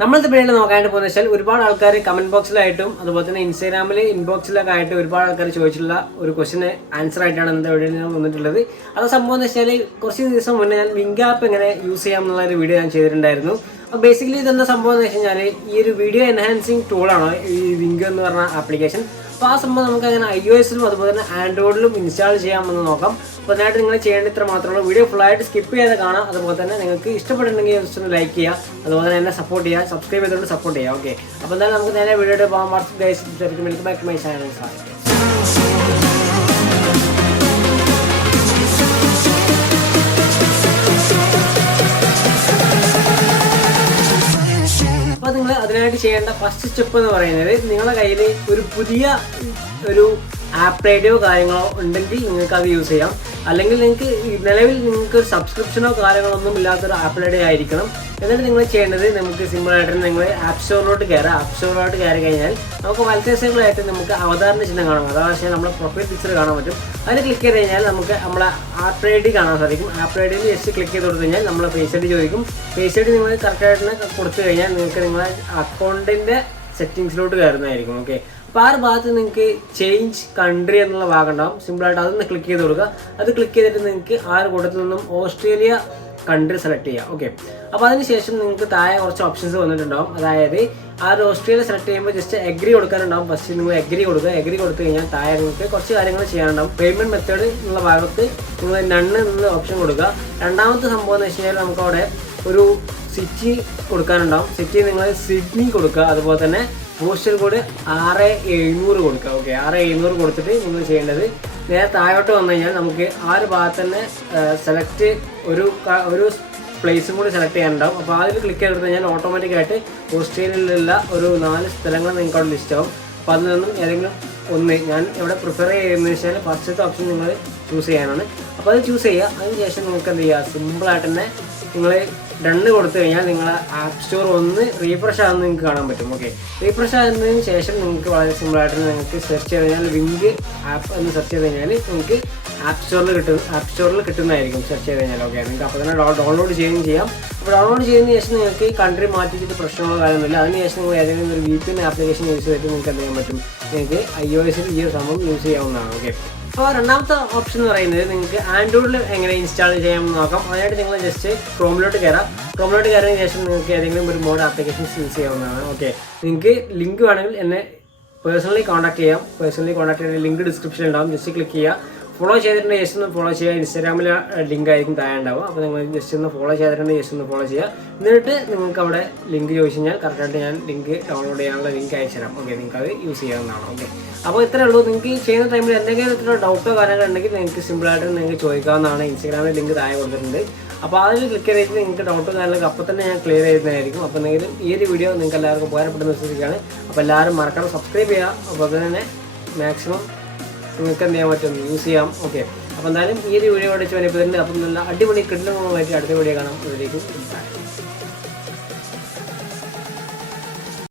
നമ്മളത്തെ പേരിൽ നോക്കാനായിട്ട് പോകുന്ന വെച്ചാൽ ഒരുപാട് ആൾക്കാർ കമന്റ് ബോക്സിലായിട്ടും അതുപോലെ തന്നെ ഇൻസ്റ്റാഗ്രാമിൽ ഇൻബോക്സിലൊക്കെ ആയിട്ട് ഒരുപാട് ആൾക്കാർ ചോദിച്ചിട്ടുള്ള ഒരു ക്വസ്റ്റിന് ആൻസർ ആയിട്ടാണ് ഇന്നത്തെ വീഡിയോ വന്നിട്ടുള്ളത്. അത് സംഭവം എന്ന് വെച്ചാൽ കുറച്ച് ദിവസം മുന്നേ ഞാൻ വിങ്ക് ആപ്പ് എങ്ങനെ യൂസ് ചെയ്യാം എന്നുള്ള ഒരു വീഡിയോ ഞാൻ ചെയ്തിട്ടുണ്ടായിരുന്നു. അപ്പോൾ ബേസിക്കലി ഇതെന്താ സംഭവം എന്ന് വെച്ച് കഴിഞ്ഞാൽ ഈ ഒരു വീഡിയോ എൻഹാൻസിങ് ടൂളാണ് ഈ വിങ്ക് എന്ന് പറഞ്ഞ ആപ്ലിക്കേഷൻ. അപ്പോൾ ആ സംഭവം നമുക്ക് അങ്ങനെ iOS-ലും അതുപോലെ തന്നെ ആൻഡ്രോയിഡിലും ഇൻസ്റ്റാൾ ചെയ്യാമെന്ന് നോക്കാം. അപ്പോൾ അതിനായിട്ട് നിങ്ങൾ ചെയ്യേണ്ട ഇത്ര മാത്രമേ വീഡിയോ ഫുള്ളായിട്ട് സ്കിപ്പ് ചെയ്യാതെ കാണാം. അതുപോലെ തന്നെ നിങ്ങൾക്ക് ഇഷ്ടപ്പെട്ടിട്ടുണ്ടെങ്കിൽ ജസ്റ്റ് ഒന്ന് ലൈക്ക് ചെയ്യുക, അതുപോലെ തന്നെ എന്നെ സപ്പോർട്ട് ചെയ്യുക, സബ്സ്ക്രൈബ് ചെയ്തുകൊണ്ട് സപ്പോർട്ട് ചെയ്യുക. ഓക്കെ, അപ്പോൾ എന്തായാലും നമുക്ക് നേരെ വീഡിയോയുടെ പോകാൻ welcome back to my channel. അപ്പോൾ നിങ്ങൾ അതിനായിട്ട് ചെയ്യേണ്ട ഫസ്റ്റ് സ്റ്റെപ്പ് എന്ന് പറയുന്നത് നിങ്ങളുടെ കയ്യിൽ ഒരു പുതിയ ആപ്പ് ഐഡിയോ കാര്യങ്ങളോ ഉണ്ടെങ്കിൽ നിങ്ങൾക്ക് അത് യൂസ് ചെയ്യാം. അല്ലെങ്കിൽ നിങ്ങൾക്ക് നിലവിൽ നിങ്ങൾക്ക് ഒരു സബ്സ്ക്രിപ്ഷനോ കാര്യങ്ങളൊന്നും ഇല്ലാത്തൊരു ആപ്പ് ഐഡിയോ ആയിരിക്കണം. എന്നിട്ട് നിങ്ങൾ ചെയ്യേണ്ടത് നമുക്ക് സിമ്പിളായിട്ട് നിങ്ങൾ ആപ്പ് സ്റ്റോറിലോട്ട് കയറി കഴിഞ്ഞാൽ നമുക്ക് വലത്തെ സൈഡിലായിട്ട് നമുക്ക് അവതാറിൻ്റെ ചിഹ്നം കാണാം. അതായത് നമ്മുടെ പ്രൊഫൈൽ പിക്ചർ കാണാൻ പറ്റും. അതിൽ ക്ലിക്ക് ചെയ്ത് കഴിഞ്ഞാൽ നമുക്ക് നമ്മളെ ആപ്പ് ഐ ഡി കാണാൻ സാധിക്കും. ആപ്പ് ഐ ഡിയിൽ ജസ്റ്റ് ക്ലിക്ക് ചെയ്ത് കൊടുത്തു കഴിഞ്ഞാൽ നമ്മളെ ഫേസ് ഐ ഡി ചോദിക്കും. ഫേസ് ഐ ഡി നിങ്ങൾ കറക്റ്റായിട്ട് കൊടുത്തു കഴിഞ്ഞാൽ നിങ്ങൾക്ക് നിങ്ങളെ അക്കൗണ്ടിൻ്റെ സെറ്റിങ്സിലോട്ട് കയറുന്നതായിരിക്കും. ഓക്കെ, അപ്പോൾ ആ ഒരു ഭാഗത്ത് നിങ്ങൾക്ക് ചേഞ്ച് കൺട്രി എന്നുള്ള ഭാഗം ഉണ്ടാകും. സിമ്പിളായിട്ട് അതൊന്ന് ക്ലിക്ക് ചെയ്ത് കൊടുക്കുക. അത് ക്ലിക്ക് ചെയ്തിട്ട് നിങ്ങൾക്ക് ആ ഒരു കൂട്ടത്തിൽ നിന്നും ഓസ്ട്രേലിയ കൺട്രി സെലക്ട് ചെയ്യുക. ഓക്കെ, അപ്പോൾ അതിനുശേഷം നിങ്ങൾക്ക് താഴെ കുറച്ച് ഓപ്ഷൻസ് വന്നിട്ടുണ്ടാകും. അതായത് ആ ഒരു ഓസ്ട്രേലിയ സെലക്ട് ചെയ്യുമ്പോൾ ജസ്റ്റ് എഗ്രി കൊടുക്കാനുണ്ടാവും. ഫസ്റ്റ് നിങ്ങൾ എഗ്രി കൊടുക്കുക. എഗ്രി കൊടുത്തു കഴിഞ്ഞാൽ താഴെ നിങ്ങൾക്ക് കുറച്ച് കാര്യങ്ങൾ ചെയ്യാനുണ്ടാവും. പേയ്മെൻറ്റ് മെത്തേഡ് എന്നുള്ള ഭാഗത്ത് നിങ്ങൾ നണ്ണ് എന്നുള്ള ഓപ്ഷൻ കൊടുക്കുക. രണ്ടാമത്തെ സംഭവം എന്ന് വെച്ച് കഴിഞ്ഞാൽ നമുക്കവിടെ ഒരു സിറ്റി കൊടുക്കാനുണ്ടാവും. സിറ്റി നിങ്ങൾ സിഡ്നി കൊടുക്കുക. അതുപോലെ തന്നെ പോസ്റ്റൽ കോഡ് 6700 കൊടുക്കുക. ഓക്കെ, 6700 കൊടുത്തിട്ട് നിങ്ങൾ ചെയ്യേണ്ടത് നേരെ താഴോട്ട് വന്നു കഴിഞ്ഞാൽ നമുക്ക് ആ ഒരു ഭാഗത്ത് തന്നെ സെലക്ട് ഒരു പ്ലേസും കൂടി സെലക്ട് ചെയ്യാനുണ്ടാവും. അപ്പോൾ അതിൽ ക്ലിക്ക് ചെയ്ത് കഴിഞ്ഞാൽ ഓട്ടോമാറ്റിക്കായിട്ട് ഓസ്ട്രേലിയയിലുള്ള ഒരു 4 സ്ഥലങ്ങൾ നിങ്ങൾക്ക് അവിടെ ലിസ്റ്റ് ആവും. അപ്പോൾ അതിൽ നിന്നും ഏതെങ്കിലും ഒന്ന് ഞാൻ ഇവിടെ പ്രിഫർ ചെയ്യുന്നതെന്ന് വെച്ചാൽ ഫസ്റ്റത്തെ ഓപ്ഷൻ നിങ്ങൾ ചൂസ് ചെയ്യാനാണ്. അപ്പോൾ അത് ചൂസ് ചെയ്യുക. അതിനുശേഷം നിങ്ങൾക്ക് എന്ത് ചെയ്യുക, സിമ്പിളായിട്ട് തന്നെ നിങ്ങൾ ഡണ്ണ് കൊടുത്തു കഴിഞ്ഞാൽ നിങ്ങളെ ആപ്പ് സ്റ്റോർ ഒന്ന് റീഫ്രഷ് ആകുന്നത് നിങ്ങൾക്ക് കാണാൻ പറ്റും. ഓക്കെ, റീഫ്രഷ് ആകുന്നതിന് ശേഷം നിങ്ങൾക്ക് വളരെ സിമ്പിളായിട്ട് നിങ്ങൾക്ക് സെർച്ച് ചെയ്ത് കഴിഞ്ഞാൽ വിങ്ക് ആപ്പ് എന്ന് സെർച്ച് ചെയ്ത് കഴിഞ്ഞാൽ നിങ്ങൾക്ക് ആപ്പ് സ്റ്റോറിൽ കിട്ടുന്നതായിരിക്കും സെർച്ച് ചെയ്ത് കഴിഞ്ഞാൽ. ഓക്കെ, നിങ്ങൾക്ക് അപ്പോൾ തന്നെ ഡൗൺലോഡ് ചെയ്യുകയും ചെയ്യാം. അപ്പോൾ ഡൗൺലോഡ് ചെയ്തതിന് ശേഷം നിങ്ങൾക്ക് കൺട്രി മാറ്റിയിട്ട് പ്രശ്നങ്ങളോ കാര്യമൊന്നുമില്ല. അതിനുശേഷം നിങ്ങൾ ഏതെങ്കിലും ഒരു VPN ആപ്ലിക്കേഷൻ യൂസ് ചെയ്തിട്ട് നിങ്ങൾക്ക് എന്ത് ചെയ്യാൻ പറ്റും, നിങ്ങൾക്ക് iOS-ൽ ഈ ഒരു സംഭവം യൂസ് ചെയ്യാവുന്നതാണ്. ഓക്കെ, അപ്പോൾ രണ്ടാമത്തെ ഓപ്ഷൻ എന്ന് പറയുന്നത് നിങ്ങൾക്ക് ആൻഡ്രോയിഡിൽ എങ്ങനെ ഇൻസ്റ്റാൾ ചെയ്യാമെന്ന് നോക്കാം. അതിനായിട്ട് നിങ്ങൾ ജസ്റ്റ് ക്രോമിലോട്ട് കയറിയതിന് ശേഷം നിങ്ങൾക്ക് ഏതെങ്കിലും ഒരു മോഡ് ആപ്ലിക്കേഷൻസ് യൂസ് ചെയ്യാവുന്നതാണ്. ഓക്കെ, നിങ്ങൾക്ക് ലിങ്ക് വേണമെങ്കിൽ എന്നെ പേഴ്സണലി കോൺടാക്ട് ചെയ്യാം. ചെയ്യുന്ന ലിങ്ക് ഡിസ്ക്രിപ്ഷനിൽ ഉണ്ടാവും. ജസ്റ്റ് ക്ലിക്ക് ചെയ്യുക. ഫോളോ ചെയ്തിട്ടുണ്ടെങ്കിൽ ജസ്റ്റ് ഒന്ന് ഫോളോ ചെയ്യുക. ഇൻസ്റ്റാഗ്രാമിൽ ലിങ്ക് ആയിരിക്കും താഴെ ഉണ്ടാവുക. അപ്പോൾ നിങ്ങൾ ജസ്റ്റ് ഒന്ന് ഫോളോ ചെയ്തിട്ടുണ്ടെങ്കിൽ ജസ്റ്റ് ഒന്ന് ഫോളോ ചെയ്യുക. എന്നിട്ട് നിങ്ങൾക്ക് അവിടെ ലിങ്ക് ചോദിച്ചു കഴിഞ്ഞാൽ കറക്റ്റായിട്ട് ഞാൻ ലിങ്ക് ഡൗൺലോഡ് ചെയ്യാനുള്ള ലിങ്ക് അയച്ചു തരാം. ഓക്കെ, നിങ്ങൾക്ക് അത് യൂസ് ചെയ്യാവുന്നതാണ്. ഓക്കെ, അപ്പോൾ ഇത്രയേ ഉള്ളൂ. നിങ്ങൾക്ക് ചെയ്യുന്ന ടൈമിൽ എന്തെങ്കിലും ഇത്ര ഡൗട്ടോ കാര്യങ്ങൾ ഉണ്ടെങ്കിൽ നിങ്ങൾക്ക് സിമ്പിളായിട്ട് നിങ്ങൾക്ക് ചോദിക്കാവുന്നതാണ്. ഇൻസ്റ്റാഗ്രാമിൽ ലിങ്ക് താഴെ കൊടുത്തിട്ടുണ്ട്. അപ്പോൾ അതിൽ ക്ലിക്ക് ചെയ്തിട്ട് നിങ്ങൾക്ക് ഡൗട്ടോ കാര്യങ്ങളൊക്കെ അപ്പോൾ തന്നെ ഞാൻ ക്ലിയർ ചെയ്യുന്നതായിരിക്കും. അപ്പോൾ എന്തെങ്കിലും ഈ ഒരു വീഡിയോ നിങ്ങൾക്ക് എല്ലാവർക്കും ഉപകാരപ്പെടുന്ന വിശ്വസിക്കുകയാണ്. അപ്പോൾ എല്ലാവരും മറക്കണം സബ്സ്ക്രൈബ് ചെയ്യുക. അപ്പോൾ അതുതന്നെ മാക്സിമം നിങ്ങൾക്ക് എന്ത് ചെയ്യാൻ പറ്റും, യൂസ് ചെയ്യാം. ഓക്കെ, അപ്പോൾ എന്തായാലും ഈ ഒരു വീഡിയോ അടിച്ച് വന്നിട്ടുണ്ട്. അപ്പം നല്ല അടിപൊളി കിട്ടുന്നതായിട്ട് അടുത്ത വീഡിയോ കാണാം. അതിലേക്ക്